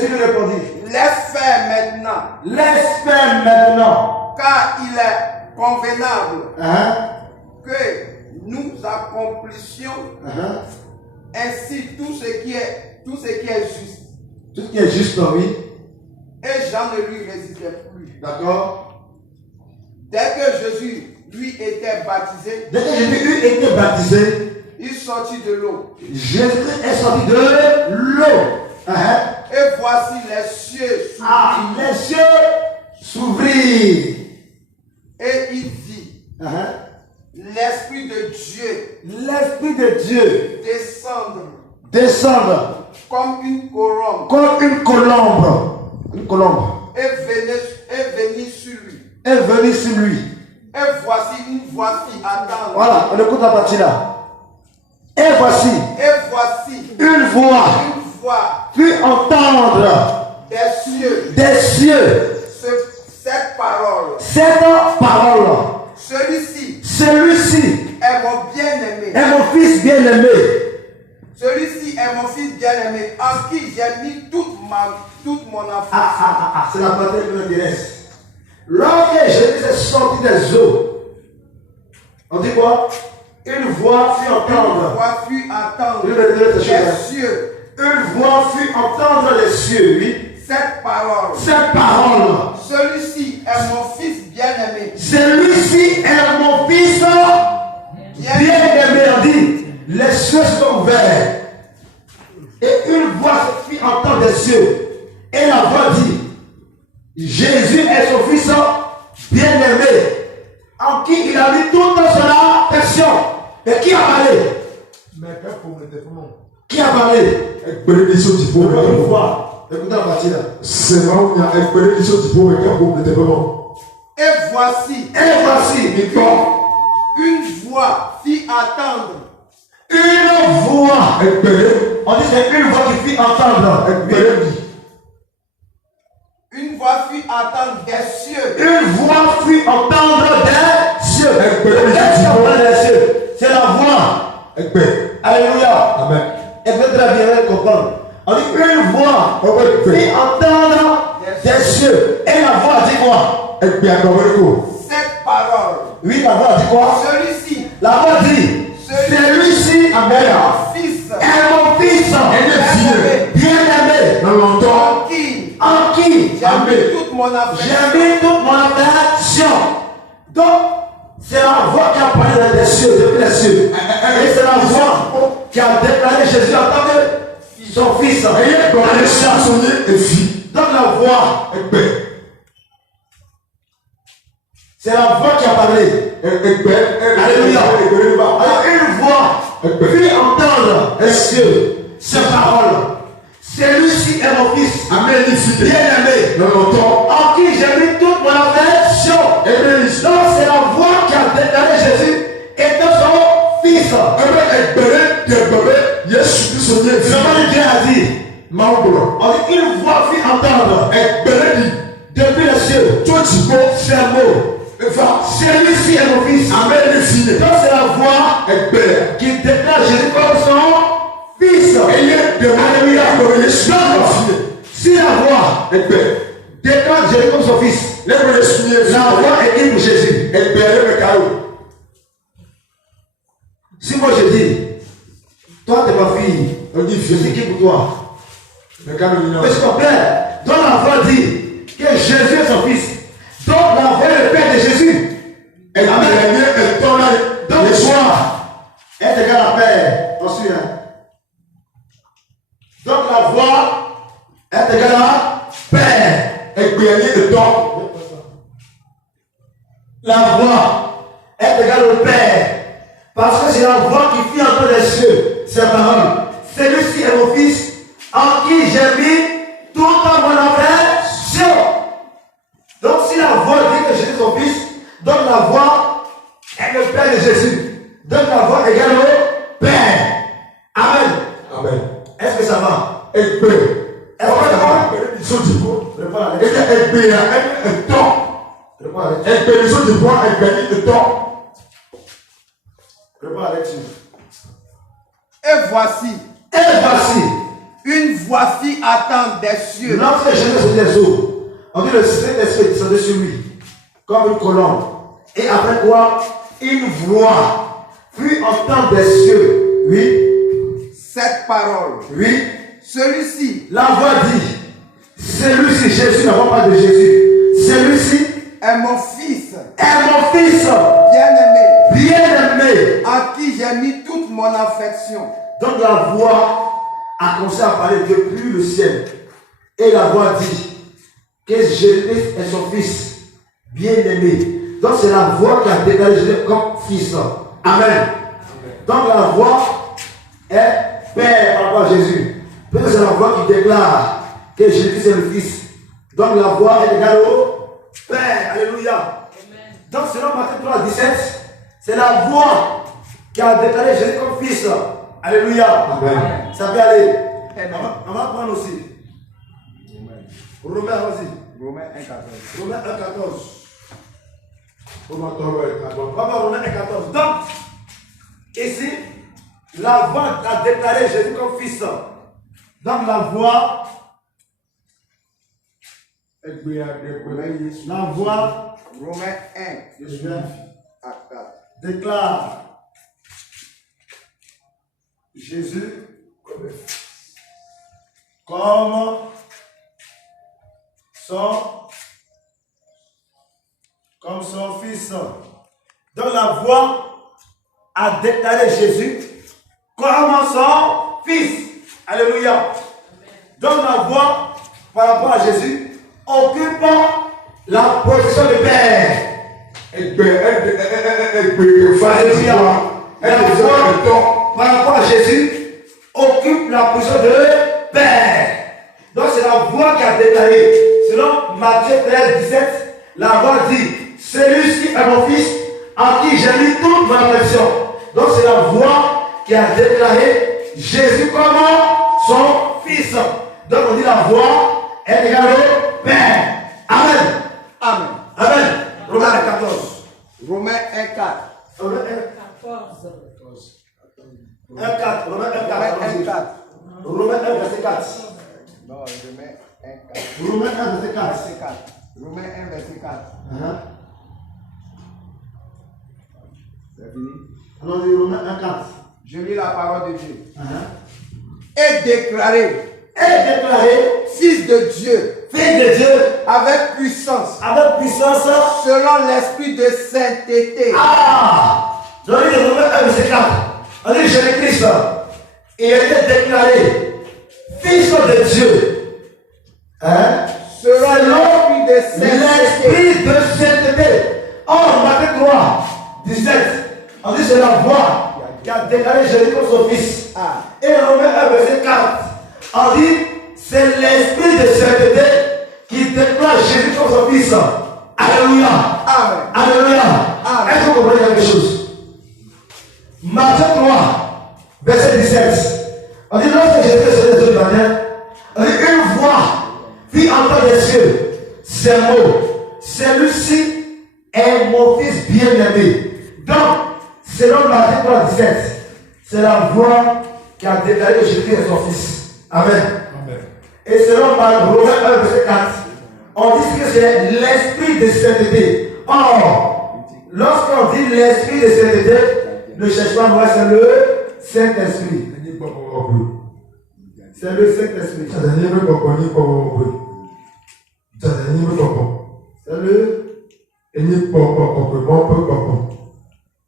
Jésus lui répondit, laisse faire maintenant, laisse faire maintenant. car il est convenable Hein? que nous accomplissions ainsi tout ce qui est juste. Tout ce qui est juste, oui. Et Jean ne lui résistait plus. D'accord. Dès que Jésus lui était baptisé, Dès que Jésus eut été baptisé, il sortit de l'eau. Jésus est sorti de l'eau. Et voici les cieux s'ouvrirent. Les cieux s'ouvrirent. Et il dit, l'Esprit de Dieu L'Esprit de Dieu descendre comme une colombe une colombe. Une colombe. et venir sur lui. Est venue sur lui. Et voici une voix fit attendre. Voilà, on écoute la partie là. Et voici une voix fit entendre des cieux cette parole. cette parole. Celui-ci est mon bien-aimé. est mon fils bien-aimé. Celui-ci est mon fils bien-aimé, en qui j'ai mis toute mon affection. C'est la partie qui m'intéresse. Lorsque Jésus est sorti des eaux, on dit quoi? Une voix fit entendre. Une voix fut entendre Les cieux. Une voix fit entendre les cieux, oui. Cette parole. Cette parole. Celui-ci est mon fils bien-aimé. Celui-ci est mon fils bien-aimé. On dit, les cieux sont ouverts. Et une voix se fit entendre des cieux. Et la voix dit, Jésus est son fils bien-aimé, en qui il a mis toute son affection. Et qui a parlé? Qui a parlé? Une voix. Écoutez la partie là. Et voici une voix fit attendre. Une voix. On dit c'est une voix qui fit entendre. Une voix fit entendre des cieux. Une voix fit entendre des cieux. C'est la voix. Alléluia. Amen. Et vous très bien comprendre. On dit une voix fit entendre des cieux. Et la voix dit quoi? Cette parole. Oui, la voix dit quoi? Celui-ci. La voix dit celui-ci, Amen, est mon fils bien-aimé, en qui j'ai mis toute mon affection. Donc, c'est la voix qui a parlé des cieux, depuis les cieux. Et c'est la voix qui a déclaré Jésus en tant que son fils. Donc la voix, c'est la voix qui a parlé. Alléluia. Alors une voix fit entendre les cieux ces paroles. Celui-ci est mon fils bien-aimé, en qui j'ai mis toute mon affection. Donc c'est la voix qui a déclaré Jésus étant son fils. Dieu a dit, une voix fit entendre depuis les cieux ces mots. Celui-ci est mon fils. Donc c'est la voix qui déclare Jésus comme son fils. Alléluia. Si la voix déclare Jésus comme son fils, la voix est qui pour Jésus? Si moi je dis, toi t'es ma fille, je suis qui pour toi? Mais je comprends. Donc la voix dit que Jésus est son fils. Donc la voix est le Père de Jésus. Amen. Donc le soir est égal à Père. Ensuite, donc la voix est égale à Père. La voix est égale au Père. Parce que c'est la voix qui fit entendre les cieux ces paroles. Celui-ci est mon fils en qui j'ai mis toute mon affection. Donc si la voix dit que Jésus est son fils, donc la voix est le Père de Jésus. Donc la voix égale au Père. Amen. Est-ce que ça va? Est-ce que ça va? Et voici Une voix fit attendre des cieux. Lorsque Jésus est sorti des eaux, on dit le Saint-Esprit descendait sur lui, comme une colombe. Et après quoi, une voix fut entendre des cieux. Oui. Cette parole. Oui. Celui-ci. La voix dit, celui-ci, Jésus n'avons pas de Jésus. Celui-ci est mon fils. Est mon fils. Bien-aimé. Bien-aimé. À qui j'ai mis toute mon affection. Donc la voix a commencé à parler depuis le ciel. Et la voix dit que Jésus est son fils bien-aimé. Donc c'est la voix qui a déclaré Jésus comme fils. Amen. Donc la voix est Père par rapport à Jésus. Peut-être c'est la voix qui déclare que Jésus est le fils. Donc la voix est égale au Père. Alléluia. Amen. Donc selon Matthieu 3, 17, c'est la voix qui a déclaré Jésus comme fils. Alléluia. Amen. Ça peut aller. On va prendre aussi. Romains, vas-y. Romains 1,14. Romains 1,14. Romains 1,14. Donc, ici, la voix a déclaré Jésus comme fils. Donc, la voix. La voix. Romains 1. Déclare Jésus comme son fils. Donc la voix a déclaré Jésus comme son fils. Alléluia. Donc la voix par rapport à Jésus occupe la position de Père. Alléluia. La voix par rapport à Jésus occupe la position de Père. Donc c'est la voix qui a déclaré. Selon Matthieu 13, 17, la voix dit, celui-ci est mon fils en qui j'ai mis toute ma affection. Donc c'est la voix qui a déclaré Jésus comme son fils. Donc on dit la voix est égale au Père. Amen. Amen. Amen. Romains 14. Romains 1,4. Romains 1,4. Romains 1,4. Romains 1, verset 4. Non, Romains 1,4. Romains 1, verset 4. Romains 1, verset 4. C'est fini? Alors, Romains 1, 4. Je lis la parole de Dieu. Et déclaré. Fils de Dieu. Fils de Dieu. Avec puissance. Avec puissance. Selon l'esprit de sainteté. Je lis Romains 1, verset 4. On dit Jésus-Christ. Il était déclaré fils de Dieu. Selon l'esprit de sainteté. Or, Matthieu 3, 17, on dit c'est la voix qui a déclaré Jésus comme son fils. Et Romains 1, verset 4, on dit c'est l'esprit de sainteté qui déclare Jésus comme son fils. Alléluia. Amen. Alléluia. Amen. Est-ce que vous comprenez quelque chose? Matthieu 3, verset 17. On dit lorsque Jésus est sur les eaux du baptême, on dit une voix fit entendre des cieux ces mots. Celui-ci est mon fils bien-aimé. Donc, selon Matthieu 3, 17, c'est la voix qui a déclaré que Jésus est son fils. Amen. Amen. Et selon Romains 1, verset 4, on dit que c'est l'esprit de sainteté. Or, lorsqu'on dit l'esprit de sainteté, ne cherche pas à voir, c'est le Saint-Esprit. C'est le Saint-Esprit. C'est le.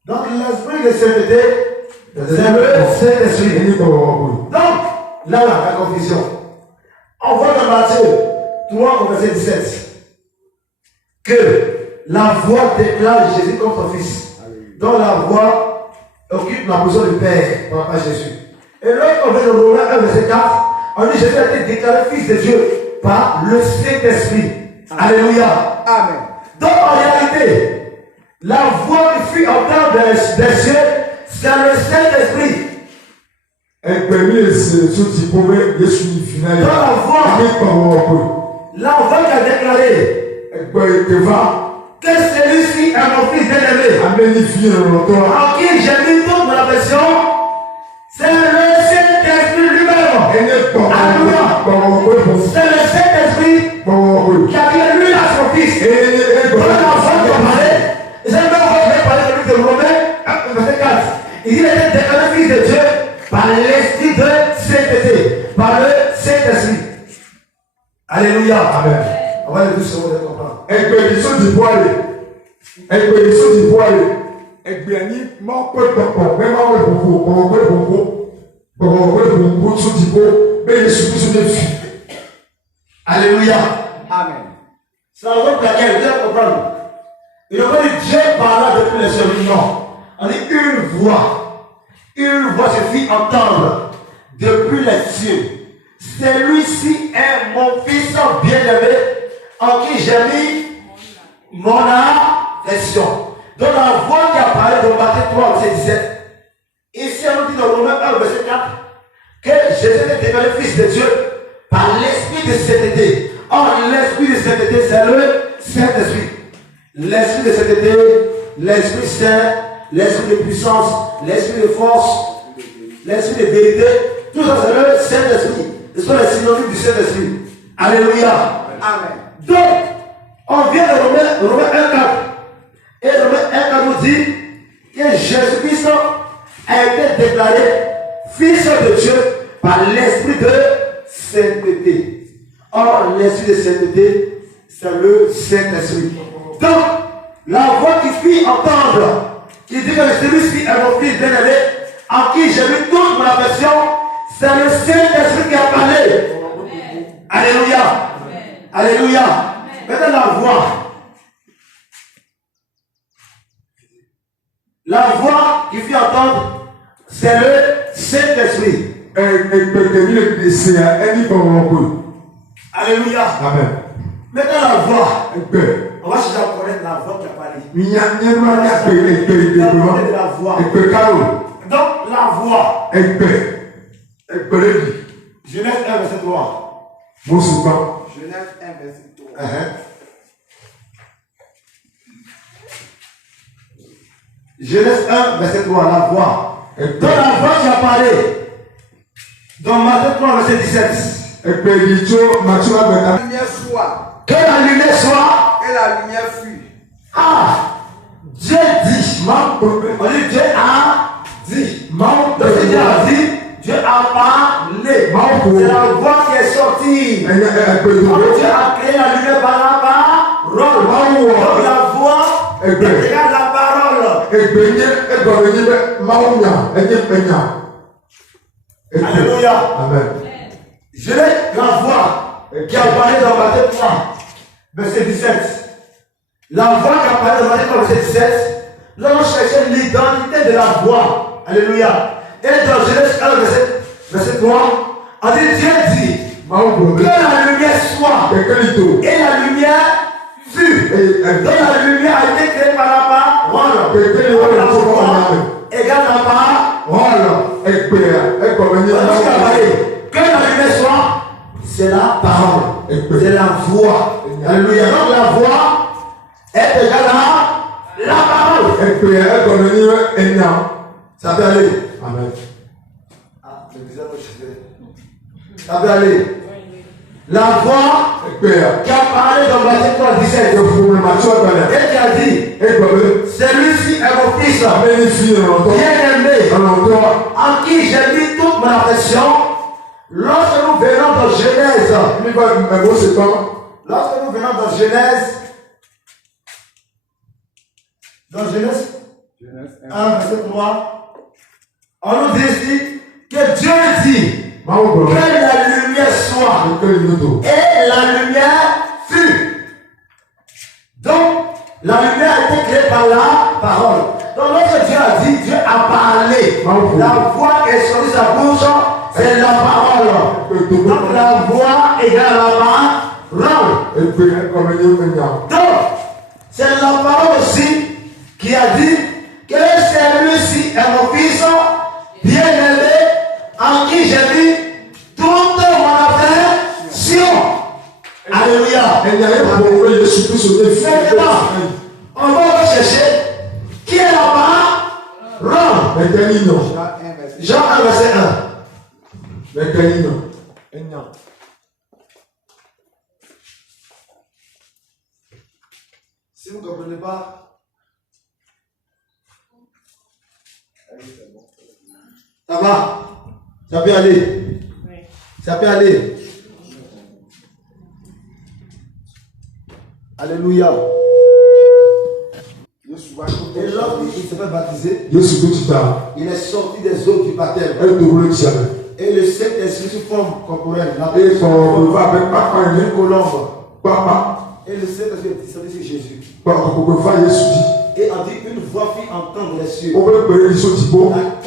Donc l'esprit de sainteté, c'est le Saint-Esprit. Donc, là, la confusion. On voit dans Matthieu 3, verset 17, que la voix déclare Jésus comme son fils. Donc la voix occupe la position du Père par rapport à Jésus. Et lorsqu'on veut dans Romains 1, verset 4, on dit Jésus a été déclaré fils de Dieu par le Saint-Esprit. Alléluia. Amen. Donc en réalité, la voix qui fut entendre des cieux, c'est le Saint-Esprit. Dans la voix qui a déclaré que celui-ci est mon fils bien-aimé, en qui j'ai mis toute mon affection, c'est le Saint-Esprit lui-même. Alléluia. C'est le Saint-Esprit qui a créé lui à son fils. Dans l'enfant qui a parlé, j'aime bien voir que parler de lui de Romains, verset 4. Il dit qu'il était déclaré fils de Dieu par l'esprit de sainteté, par le Saint-Esprit. Alléluia. Amen. On va le dire sur vous de comprendre. Expédition du poil. Ẹgbẹ̀ni máa pẹ́ pẹ̀pọ̀ bẹ́ẹ̀ máa wẹ̀ gbogbo tó dìbò bẹ́ẹ̀ ni sùkúrú sùn lè fi. Alléluia. Amen. C'est la raison pour laquelle vous devez comprendre. Il n'y a pas de Dieu par là depuis les semaines. Non. On dit une voix. Une voix se fit entendre depuis les cieux. Celui-ci est mon fils bien-aimé en qui j'ai mis mon affection. Donc la voix qui apparaît dans Matthieu 3, verset 17. Ici, on dit dans Romains 1, verset 4, que Jésus est déclaré fils de Dieu par l'esprit de sainteté. Or, l'esprit de sainteté, c'est le Saint-Esprit. L'esprit de sainteté, l'esprit saint, l'esprit de puissance, l'esprit de force, l'esprit de vérité, tout ça c'est le Saint-Esprit. Ce sont les synonymes du Saint-Esprit. Alléluia. Amen. Donc, on vient de Romains 1, 4. Et Romains 1, 4 nous dit que Jésus-Christ a été déclaré fils de Dieu par l'esprit de sainteté. Or, l'esprit de sainteté, c'est le Saint-Esprit. Donc, la voix qui fit entendre, qui dit que celui-ci est mon fils bien-aimé, en qui j'ai mis toute mon affection, c'est le Saint-Esprit qui a parlé. Alléluia. Alléluia. Maintenant, la voix. La voix qui fit entendre, c'est le Saint-Esprit. Alléluia. Amen. Maintenant la voix. On va chercher à connaître la voix qui a parlé. La voix. Donc la voix. Genèse 1, verset 3. Genèse 1, verset 3. Genèse 1, verset 3, la voix. Dans la voix qui a parlé, dans Matthieu 3, verset 17. La lumière soit. Que la lumière soit. Et la lumière fut. Ah, Dieu dit. On dit Dieu a dit. Donc Dieu a dit, Dieu a parlé. C'est la voix qui est sortie. Dieu a créé la lumière par la parole. Donc la voix égale la parole. Alléluia. Amen. Je l'ai la voix qui a parlé dans Matthieu 3, verset 17. La voix qui a parlé dans Matthieu 3, verset 17. Nous allons chercher l'identité de la voix. Alléluia. Et dans Genèse 1, verset 3, on dit Dieu dit que la lumière soit. Et la lumière fut. Donc la lumière a été créée par la parole. La voix égale la parole. Que la lumière soit, c'est la parole, c'est la voix. Alléluia. Donc la voix est égale à la parole. Ça peut aller. Amen. Ça peut aller. La voix qui a parlé dans Matthieu 3, 17 et qui a dit celui-ci est mon fils bien-aimé en qui j'ai mis toute mon affection. Lorsque nous venons dans Genèse, dans Genèse 1, verset 3, on nous dit ici que Dieu dit que la lumière soit et la lumière fut. Donc, la lumière a été créée par la parole. Donc, lorsque Dieu a dit, Dieu a parlé. La voix qui est sortie de sa bouche, c'est la parole. Donc, la voix égale la parole. Donc, c'est la parole aussi qui a dit que celui-ci est mon fils bien-aimé en qui j'ai mis toute mon affection. Alléluia. Maintenant, on va chercher qui est là-bas. Jean 1, verset 1. Mais Caïn, Enya. Si vous ne comprenez pas, ça va? Ça peut aller? Ça peut aller? Alléluia. Et lorsqu'il s'est fait baptiser, il est sorti des eaux du baptême. Et le Saint-Esprit sous forme corporelle. Et le Saint-Esprit est descendu sur Jésus. Et on dit une voix fit entendre les cieux. Il y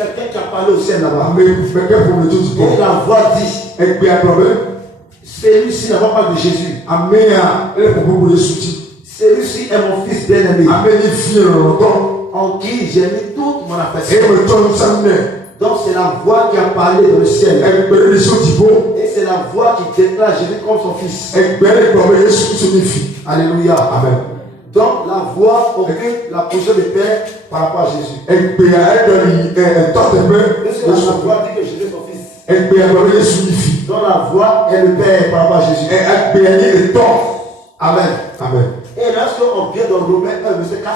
a quelqu'un qui a parlé au ciel là-bas. Et la voix dit, celui-ci n'a pas de Jésus. Celui-ci est mon fils bien-aimé, en qui j'ai mis toute mon affection. Donc c'est la voix qui a parlé dans le ciel. Et c'est la voix qui déclare Jésus comme son fils. Alléluia. Amen. Donc la voix occupe la position de Père par rapport à Jésus. Et c'est la voix dit que Jésus est son fils. Donc la voix est le Père par rapport à Jésus. Amen. Amen. Et lorsqu'on vient dans Romains 1, verset 4,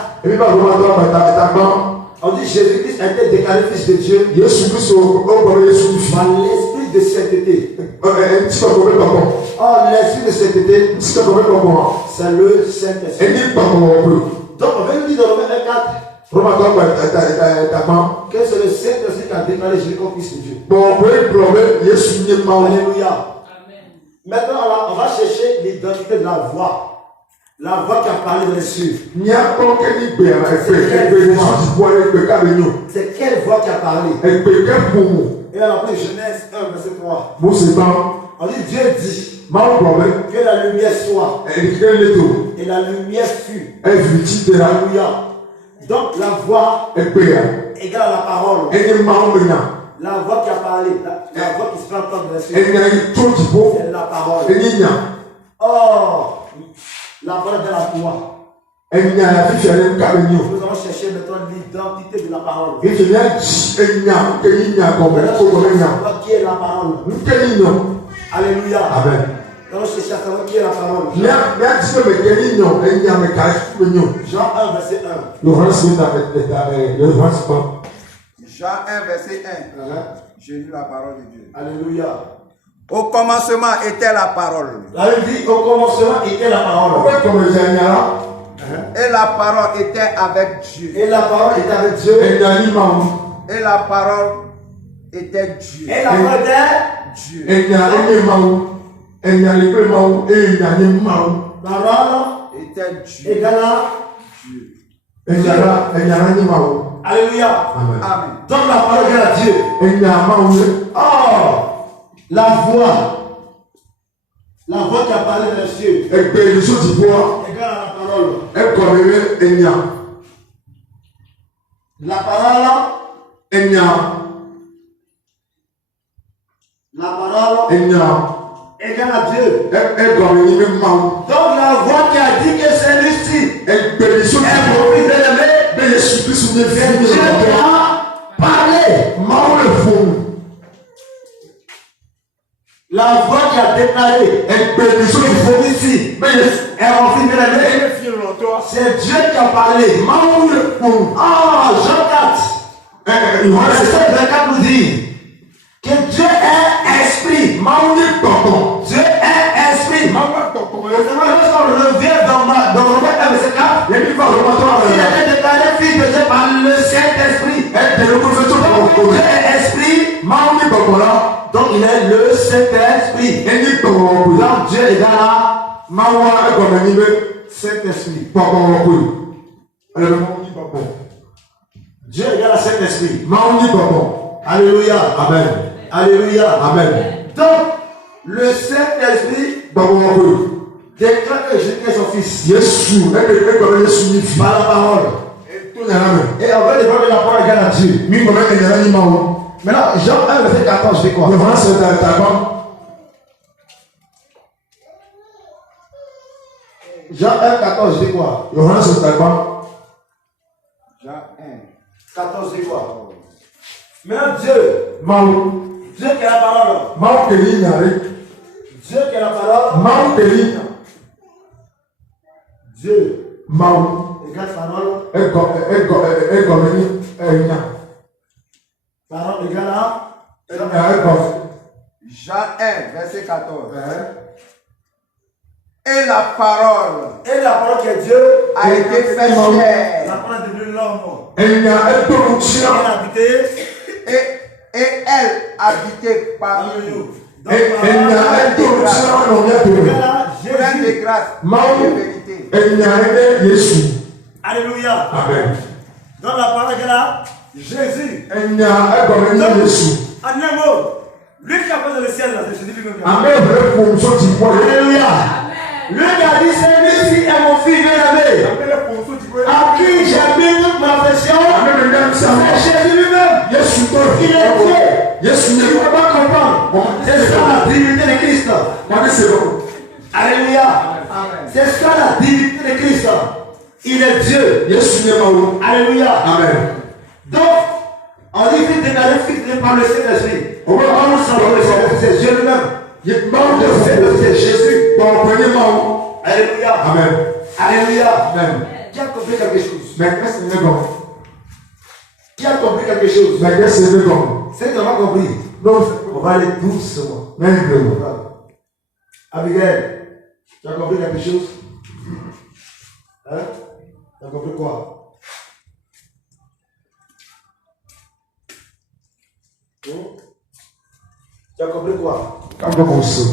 on dit Jésus-Christ a été déclaré fils de Dieu par l'esprit de sainteté. Or, l'esprit de sainteté, c'est le Saint-Esprit. Donc, on vient nous dire dans Romains 1, 4 que c'est le Saint-Esprit qui a déclaré Jésus comme fils de Dieu. Alléluia. Maintenant, on va chercher l'identité de la voix. La voix qui a parlé dans les cieux. C'est quelle voix qui a parlé? Et on a pris Genèse 1, verset 3. On dit Dieu dit que la lumière soit. Et la lumière fut. Alléluia. Donc la voix égale à la parole. La voix qui a parlé, la voix qui se fait entendre dans les cieux, c'est la parole. Or, la parole de la voix. Nous allons chercher maintenant l'identité de la parole. Qui est la parole? Alléluia. Amen. Nous allons chercher à savoir qui est la parole. Jean 1, verset 1. Jean 1, verset 1. J'ai lu la parole de Dieu. Alléluia. Au commencement était la parole. La Bible dit au commencement était la parole. Et la parole était avec Dieu. Et la parole était avec Dieu. Et la parole était Dieu. Et la parole était Dieu. Parole était Dieu. égale à Dieu. Alléluia. Amen. Donc la parole égale à Dieu. Oh, la voix qui a parlé dans les cieux égale à la parole. La parole égale à Dieu. Donc la voix qui a dit que celui-ci est mon fils bien-aimé, c'est Dieu qui a parlé. La voix qui a déclaré que celui-ci est mon fils bien-aimé, c'est Dieu qui a parlé. Ah, Jean 4, verset 24 nous dit que Dieu est esprit. Dieu est esprit. Lorsqu'on revient dans Romains 1, verset 4, il a été déclaré fils de Dieu par le Saint-Esprit. Dieu est esprit. Donc il est le Saint-Esprit. Donc Dieu est dans la Saint-Esprit. Dieu est dans la Saint-Esprit. Alléluia. Amen. Alléluia. Amen. Donc le Saint-Esprit déclare que Jésus est son fils. Par la parole. Et on va dévoiler la parole égale à Dieu. Maintenant, Jean 1, verset 14, je dis quoi? Jean 1, 14, je dis quoi? Jean 1. 14, je dis quoi? Maintenant, Dieu Dieu qui est la parole. Mau keli nyare. Dieu qui est la parole. Mau keli. Dieu. Mau. Égale parole. Egomeni enya. Parole égale à. Jean 1, verset 14. Et la parole Et la parole qui est Dieu a été faite chair. La parole est devenue l'homme. Enya Elle etoluchia. a habité. Et elle habitait parmi nous. Enya etoluchia no nyato. Pleine de grâce Mau et de vérité. enya ene Yesu. Alléluia. Amen. Dans la parole qu'elle a, Jésus. Enya egomeni Yesu. En un mot, lui qui a fait le ciel, là, c'est Jésus lui-même. Amen bre fo so ti po. Alléluia. Lui qui a dit, celui-ci est mon fils bien-aimé, Amen fo so ti po. à qui j'ai mis toute ma affection. Amen me C'est c'est Jésus lui-même. Yesu to. Il est Dieu. Yesu Tu ne ne peux pas comprendre. C'est ça la divinité de Christ. Mane se lo. Alléluia. C'est ça la divinité de Christ. Il est Dieu. Yesu ne mawo. Alléluia. Amen. Donc, on dit fils déclaré, fils de par le Saint-Esprit. On va On sent le Saint-Esprit, c'est Dieu lui-même. Ye mawo Le de Saint-Esprit, c'est Jésus. Bon prenez mawo. Alléluia. Amen. Alléluia. Amen. Qui a compris quelque chose? Mais qu'est-ce que c'est bon? Qui a compris quelque chose? Mais qu'est-ce que c'est bon? C'est qu'on a compris. Non, On va aller doucement. même de moi. Abigail, tu as compris quelque chose? Hein? Tu as compris quoi? Tu as compris quoi? Quand on se